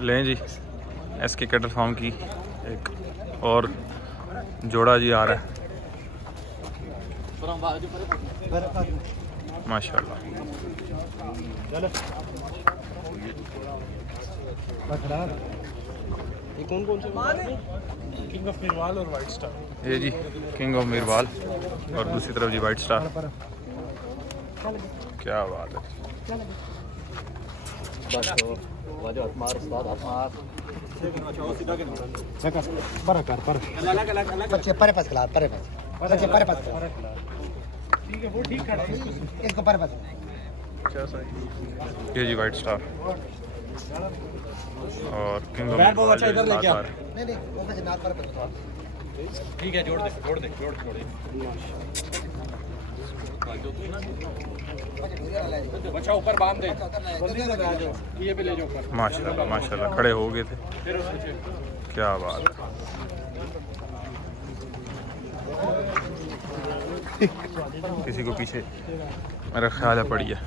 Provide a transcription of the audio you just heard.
लें जी SK cattle farm की एक और जोड़ा जी आ रहा है माशाल्लाह। कौन कौन से किंग ऑफ मीरवाल और वाइट स्टार? ये जी किंग ऑफ मीरवाल और दूसरी तरफ जी वाइट स्टार। क्या बात है। बच्चे परे पास खिला परे पास बच्चे परे पास ठीक है वो ठीक कर इसको परे पास। ये जी वाइट स्टार और किंग ऑफ नहीं मीरवाल नहीं वो बच्चे नाक पर पास। ठीक है जोड़ दे जोड़ दे जोड़ दे बच्चा ऊपर बांध दे ये भी ले जाओ ऊपर। माशाल्लाह माशाल्लाह खड़े हो गए थे। क्या बात है। किसी को पीछे मेरा ख्याल है पड़ी है।